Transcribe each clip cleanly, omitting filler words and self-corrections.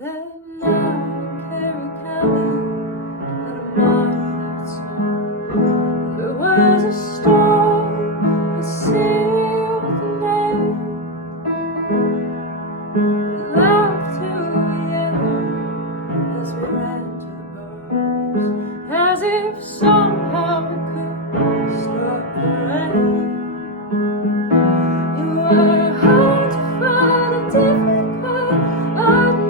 That night in Carroll County, that night outside, there was a storm that sealed the name. We laughed till we ended as we ran to the bars, as if somehow we could stop the rain. You were hard to find a different kind. I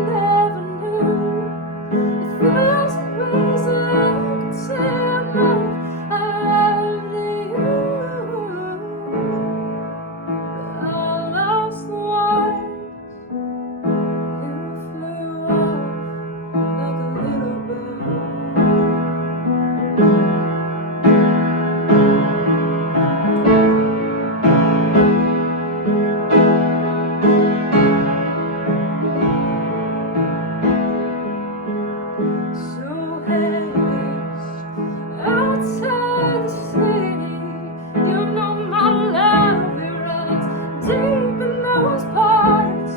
never knew a thousand ways that I could say how much I loved you. But I lost the ones. You flew off like a little bird. So haste outside the city, you know my love, it runs deep in those parts.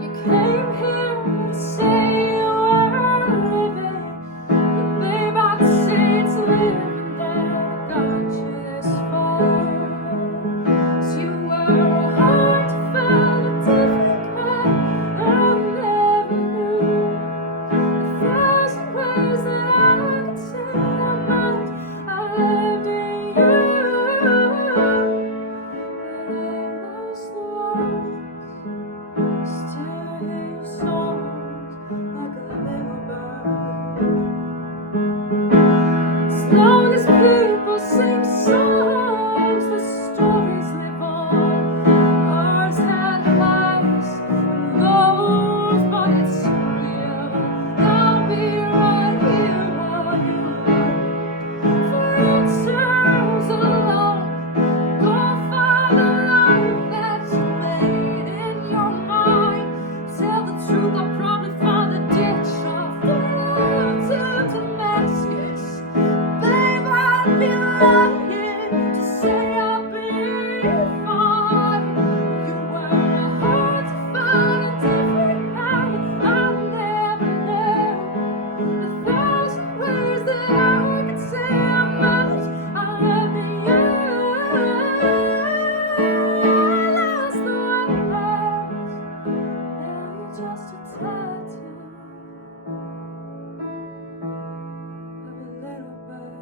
You came here to say you were living, but babe, I'd say it's living that got you this far. 'Cause you were hard to find a different kind. I never knew a thousand ways that I could say how much I loved you. But I lost the words, still hear your songs like a little bird. As long as people sing songs, the stories live on. Ours had highs and lows, but it's real. I'll be right here while you look for answers alone. Go find a life that's made in your mind. Tell the truth, I'll probably find a ditch off the road to Damascus. Babe, I'd be lying to say I'll be fine. You were hard to find a different kind. I never knew a thousand ways that I could say how much I love you. I lost the words, now you're just a tattoo of a little bird.